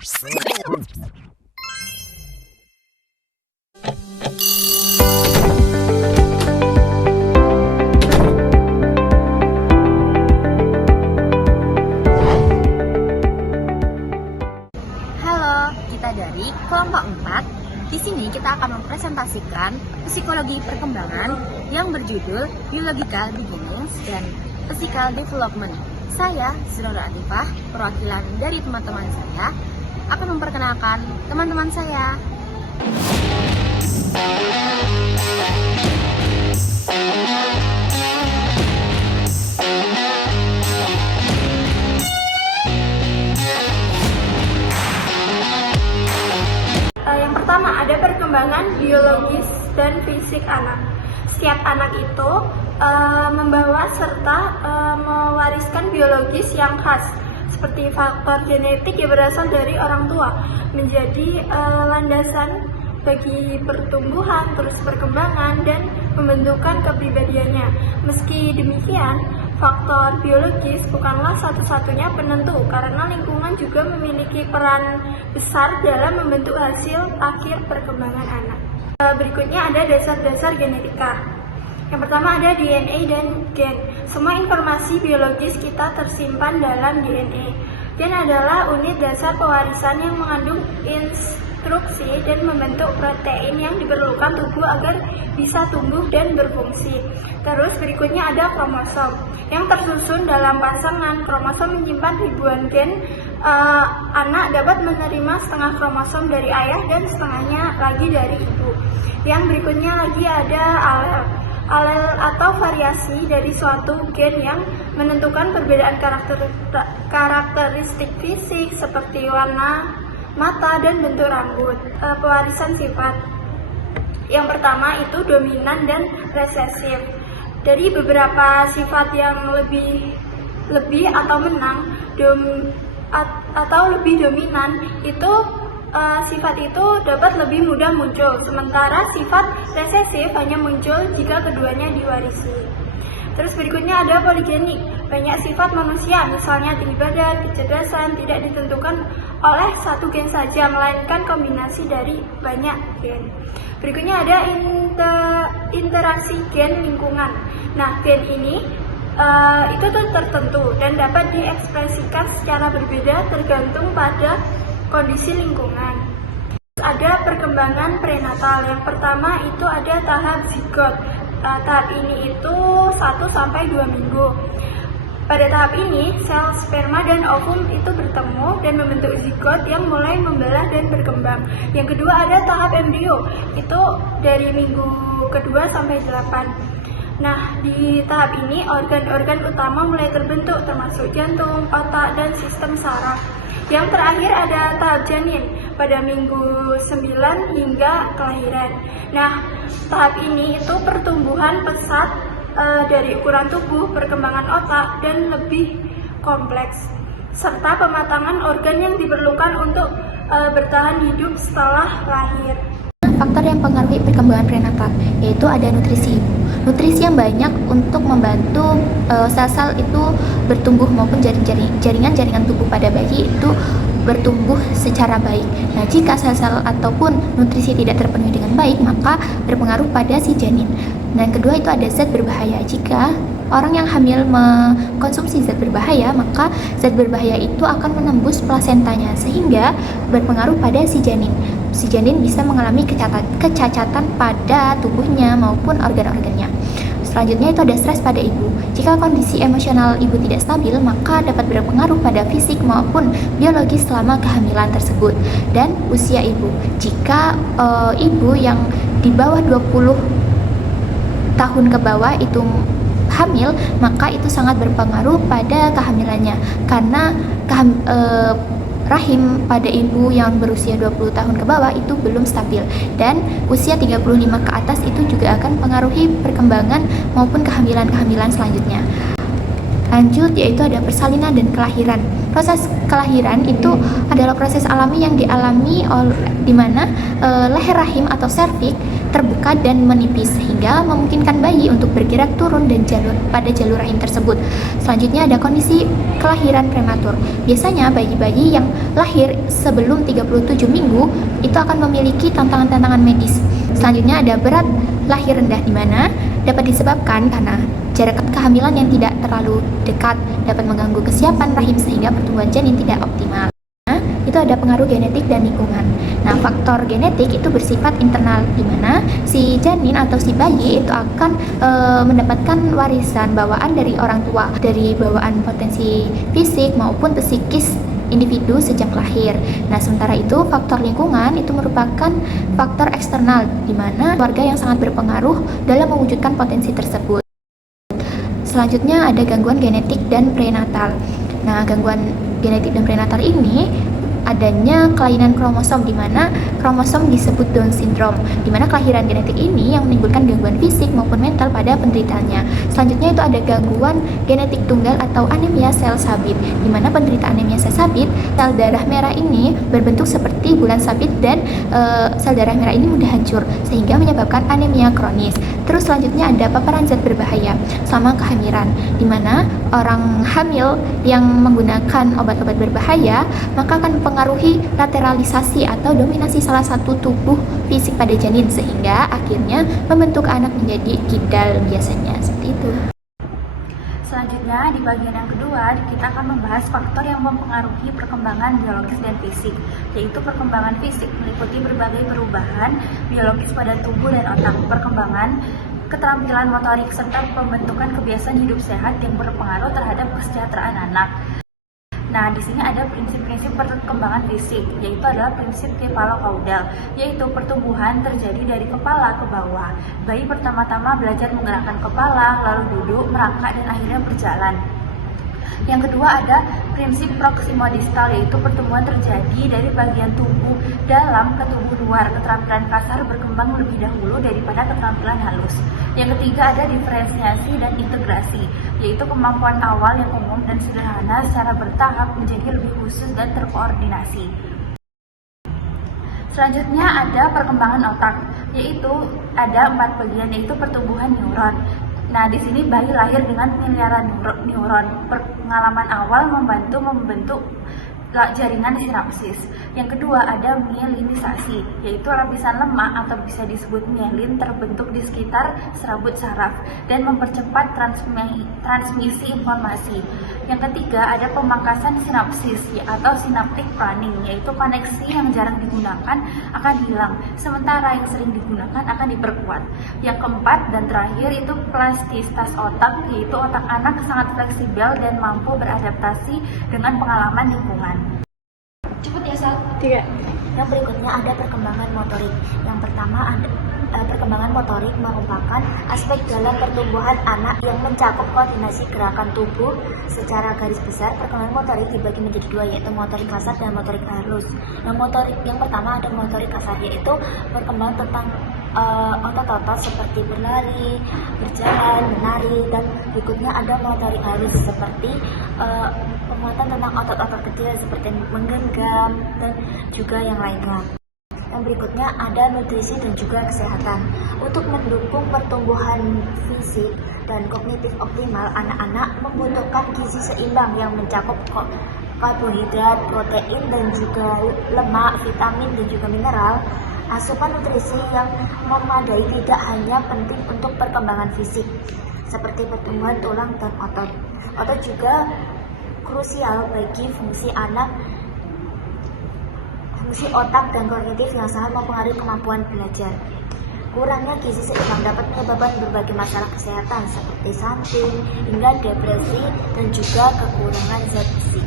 Halo, kita dari kelompok 4. Di sini kita akan mempresentasikan psikologi perkembangan yang berjudul Biological Beginnings dan Physical Development. Saya, Zurora Atifah, perwakilan dari teman-teman saya, akan memperkenalkan teman-teman saya. Yang pertama ada perkembangan biologis dan fisik anak. Setiap anak itu membawa serta mewariskan biologis yang khas, seperti faktor genetik yang berasal dari orang tua, menjadi landasan bagi pertumbuhan, terus perkembangan, dan pembentukan kepribadiannya. Meski demikian, faktor biologis bukanlah satu-satunya penentu, karena lingkungan juga memiliki peran besar dalam membentuk hasil akhir perkembangan anak. Berikutnya ada dasar-dasar genetika. Yang pertama ada DNA dan gen. Semua informasi biologis kita tersimpan dalam DNA. Gen adalah unit dasar pewarisan yang mengandung instruksi dan membentuk protein yang diperlukan tubuh agar bisa tumbuh dan berfungsi. Terus berikutnya ada kromosom yang tersusun dalam pasangan. Kromosom menyimpan ribuan gen. Anak dapat menerima setengah kromosom dari ayah dan setengahnya lagi dari ibu. Yang berikutnya lagi ada alel. Alel atau variasi dari suatu gen yang menentukan perbedaan karakteristik fisik seperti warna mata dan bentuk rambut. Pewarisan sifat. Yang pertama itu dominan dan resesif. Dari beberapa sifat yang lebih atau menang atau lebih dominan itu sifat itu dapat lebih mudah muncul, sementara sifat resesif hanya muncul jika keduanya diwarisi. Terus berikutnya ada poligenik. Banyak sifat manusia, misalnya tinggi badan, kecerdasan, tidak ditentukan oleh satu gen saja, melainkan kombinasi dari banyak gen. Berikutnya ada interaksi gen lingkungan. Nah, gen ini itu tuh tertentu dan dapat diekspresikan secara berbeda tergantung pada kondisi lingkungan. Ada perkembangan prenatal. Yang pertama itu ada tahap zigot. Tahap ini itu 1-2 minggu. Pada tahap ini, sel sperma dan ovum itu bertemu dan membentuk zigot yang mulai membelah dan berkembang. Yang kedua ada tahap embrio. Itu dari minggu kedua sampai 8. Nah, di tahap ini organ-organ utama mulai terbentuk, termasuk jantung, otak, dan sistem saraf. Yang terakhir ada tahap janin pada minggu 9 hingga kelahiran. Nah, tahap ini itu pertumbuhan pesat dari ukuran tubuh, perkembangan otak, dan lebih kompleks, serta pematangan organ yang diperlukan untuk bertahan hidup setelah lahir. Faktor yang mempengaruhi perkembangan prenatal yaitu ada nutrisi ibu. Nutrisi yang banyak untuk membantu sel-sel itu bertumbuh maupun jaringan-jaringan tubuh pada bayi itu bertumbuh secara baik. Nah, jika sel-sel ataupun nutrisi tidak terpenuhi dengan baik, maka berpengaruh pada si janin. Dan kedua itu ada zat berbahaya. Jika orang yang hamil mengkonsumsi zat berbahaya, maka zat berbahaya itu akan menembus plasentanya sehingga berpengaruh pada si janin. Si janin bisa mengalami kecacatan pada tubuhnya maupun organ-organnya. Selanjutnya itu ada stres pada ibu. Jika kondisi emosional ibu tidak stabil, maka dapat berpengaruh pada fisik maupun biologis selama kehamilan tersebut. Dan usia ibu. Jika ibu yang di bawah 20 tahun ke bawah itu hamil, maka itu sangat berpengaruh pada kehamilannya, karena rahim pada ibu yang berusia 20 tahun ke bawah itu belum stabil, dan usia 35 ke atas itu juga akan mempengaruhi perkembangan maupun kehamilan selanjutnya. Lanjut yaitu ada persalinan dan kelahiran. Proses kelahiran itu adalah proses alami yang dialami di mana leher rahim atau serviks terbuka dan menipis sehingga memungkinkan bayi untuk bergerak turun dan pada jalur rahim tersebut. Selanjutnya ada kondisi kelahiran prematur. Biasanya bayi-bayi yang lahir sebelum 37 minggu itu akan memiliki tantangan-tantangan medis. Selanjutnya ada berat lahir rendah, di mana dapat disebabkan karena jarak kehamilan yang tidak terlalu dekat dapat mengganggu kesiapan rahim sehingga pertumbuhan janin tidak optimal. Itu ada pengaruh genetik dan lingkungan. Nah, faktor genetik itu bersifat internal, di mana si janin atau si bayi itu akan mendapatkan warisan bawaan dari orang tua, dari bawaan potensi fisik maupun psikis individu sejak lahir. Nah, sementara itu faktor lingkungan itu merupakan faktor eksternal, di mana keluarga yang sangat berpengaruh dalam mewujudkan potensi tersebut. Selanjutnya ada gangguan genetik dan prenatal. Nah, gangguan genetik dan prenatal ini adanya kelainan kromosom, di mana kromosom disebut Down syndrome, di mana kelahiran genetik ini yang menimbulkan gangguan fisik maupun mental pada penderitanya. Selanjutnya itu ada gangguan genetik tunggal atau anemia sel sabit, di mana penderita anemia sel sabit, sel darah merah ini berbentuk seperti bulan sabit dan sel darah merah ini mudah hancur sehingga menyebabkan anemia kronis. Terus selanjutnya ada paparan zat berbahaya selama kehamilan, di mana orang hamil yang menggunakan obat-obat berbahaya maka akan mempengaruhi lateralisasi atau dominasi salah satu tubuh fisik pada janin sehingga akhirnya membentuk anak menjadi kidal biasanya, seperti itu. Selanjutnya, di bagian yang kedua, kita akan membahas faktor yang mempengaruhi perkembangan biologis dan fisik, yaitu perkembangan fisik meliputi berbagai perubahan biologis pada tubuh dan otak, perkembangan keterampilan motorik, serta pembentukan kebiasaan hidup sehat yang berpengaruh terhadap kesejahteraan anak. Nah, di sini ada prinsip-prinsip perkembangan fisik, yaitu adalah prinsip kepalokaudal, yaitu pertumbuhan terjadi dari kepala ke bawah. Bayi pertama-tama belajar menggerakkan kepala, lalu duduk, merangkak, dan akhirnya berjalan. Yang kedua ada prinsip proksimodistal, yaitu pertumbuhan terjadi dari bagian tubuh dalam ke tubuh luar. Keterampilan kasar berkembang lebih dahulu daripada keterampilan halus. Yang ketiga ada diferensiasi dan integrasi, yaitu kemampuan awal yang umum dan sederhana secara bertahap menjadi lebih khusus dan terkoordinasi. Selanjutnya ada perkembangan otak, yaitu ada 4 bagian, yaitu pertumbuhan neuron. Nah, di sini bayi lahir dengan miliaran neuron. Pengalaman awal membentuk jaringan sinapsis. Yang kedua ada mielinisasi, yaitu lapisan lemak atau bisa disebut mielin terbentuk di sekitar serabut saraf dan mempercepat transmisi informasi. Yang ketiga ada pemangkasan sinapsis atau synaptic planning, yaitu koneksi yang jarang digunakan akan hilang, sementara yang sering digunakan akan diperkuat. Yang keempat dan terakhir itu plastisitas otak, yaitu otak anak sangat fleksibel dan mampu beradaptasi dengan pengalaman lingkungan. Cepet ya, Sal? 3. Yang berikutnya ada perkembangan motorik. Yang pertama ada perkembangan motorik merupakan aspek dalam pertumbuhan anak yang mencakup koordinasi gerakan tubuh secara garis besar. Perkembangan motorik dibagi menjadi 2, yaitu motorik kasar dan motorik halus. Yang pertama ada motorik kasar, yaitu perkembangan tentang otot-otot seperti berlari, berjalan, menari, dan berikutnya ada motorik halus seperti penguatan tentang otot-otot kecil seperti menggenggam dan juga yang lainnya. Yang berikutnya ada nutrisi dan juga kesehatan. Untuk mendukung pertumbuhan fisik dan kognitif optimal, anak-anak membutuhkan gizi seimbang yang mencakup karbohidrat, protein, dan juga lemak, vitamin, dan juga mineral. Asupan nutrisi yang memadai tidak hanya penting untuk perkembangan fisik, seperti pertumbuhan tulang dan otot. Otot juga krusial bagi fungsi anak. Fungsi otak dan kognitif yang sangat mempengaruhi kemampuan belajar. Kurangnya gizi seimbang dapat menyebabkan berbagai masalah kesehatan seperti stunting hingga depresi dan juga kekurangan zat besi.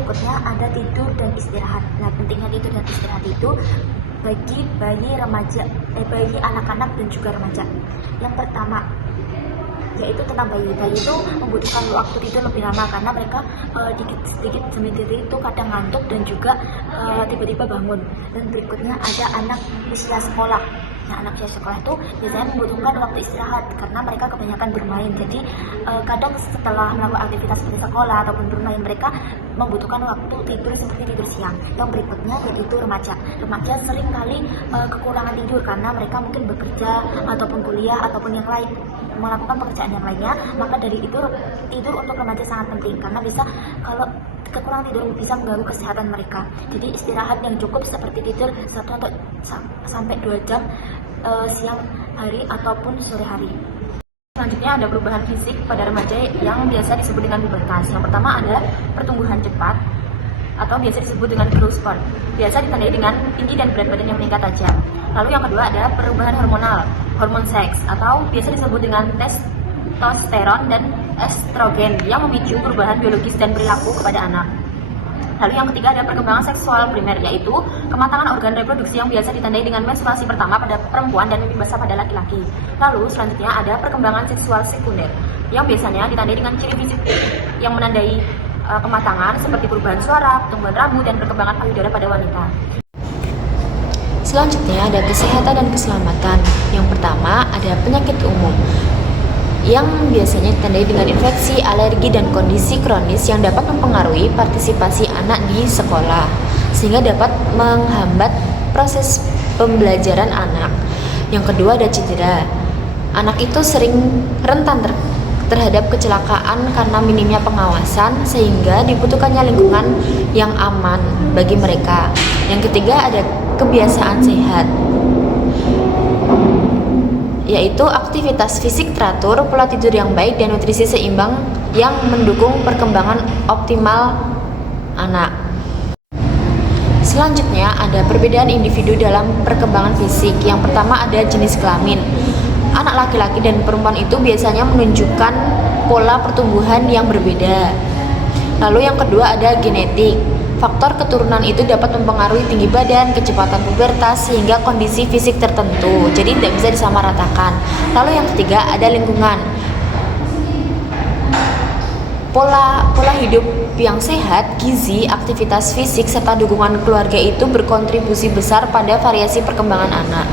Berikutnya ada tidur dan istirahat. Nah, pentingnya tidur dan istirahat itu bagi bayi anak-anak dan juga remaja. Yang pertama yaitu tentang bayi itu membutuhkan waktu tidur lebih lama karena mereka sedikit demi sedikit itu kadang ngantuk dan juga tiba-tiba bangun. Dan berikutnya ada anak usia sekolah. Nah, anak usia sekolah itu biasanya membutuhkan waktu istirahat karena mereka kebanyakan bermain. Jadi kadang setelah melakukan aktivitas seperti sekolah ataupun bermain, mereka membutuhkan waktu tidur seperti tidur siang. Yang berikutnya yaitu remaja. Remaja sering kali kekurangan tidur karena mereka mungkin bekerja ataupun kuliah ataupun yang lain, melakukan pekerjaan yang lainnya. Maka dari itu tidur untuk remaja sangat penting karena kalau kekurangan tidur bisa mengganggu kesehatan mereka. Jadi istirahat yang cukup seperti tidur 1 atau sampai 2 jam siang hari ataupun sore hari. Selanjutnya ada perubahan fisik pada remaja yang biasa disebut dengan pubertas. Yang pertama adalah pertumbuhan cepat atau biasa disebut dengan growth spurt. Biasa ditandai dengan tinggi dan berat badan yang meningkat tajam. Lalu yang kedua ada perubahan hormonal, hormon seks atau biasa disebut dengan testosteron dan estrogen yang memicu perubahan biologis dan perilaku kepada anak. Lalu yang ketiga ada perkembangan seksual primer, yaitu kematangan organ reproduksi yang biasa ditandai dengan menstruasi pertama pada perempuan dan mimpi basah pada laki-laki. Lalu selanjutnya ada perkembangan seksual sekunder yang biasanya ditandai dengan ciri fisik yang menandai kematangan seperti perubahan suara, pertumbuhan rambut, dan perkembangan payudara pada wanita. Selanjutnya ada kesehatan dan keselamatan. Yang pertama ada penyakit umum yang biasanya ditandai dengan infeksi, alergi, dan kondisi kronis yang dapat mempengaruhi partisipasi anak di sekolah sehingga dapat menghambat proses pembelajaran anak. Yang kedua ada cedera. Anak itu sering rentan terhadap kecelakaan karena minimnya pengawasan sehingga dibutuhkannya lingkungan yang aman bagi mereka. Yang ketiga ada kebiasaan sehat, yaitu aktivitas fisik teratur, pola tidur yang baik, dan nutrisi seimbang yang mendukung perkembangan optimal anak. Selanjutnya ada perbedaan individu dalam perkembangan fisik. Yang pertama ada jenis kelamin. Anak laki-laki dan perempuan itu biasanya menunjukkan pola pertumbuhan yang berbeda. Lalu yang kedua ada genetik. Faktor keturunan itu dapat mempengaruhi tinggi badan, kecepatan pubertas, sehingga kondisi fisik tertentu. Jadi tidak bisa disamaratakan. Lalu yang ketiga ada lingkungan. Pola hidup yang sehat, gizi, aktivitas fisik, serta dukungan keluarga itu berkontribusi besar pada variasi perkembangan anak.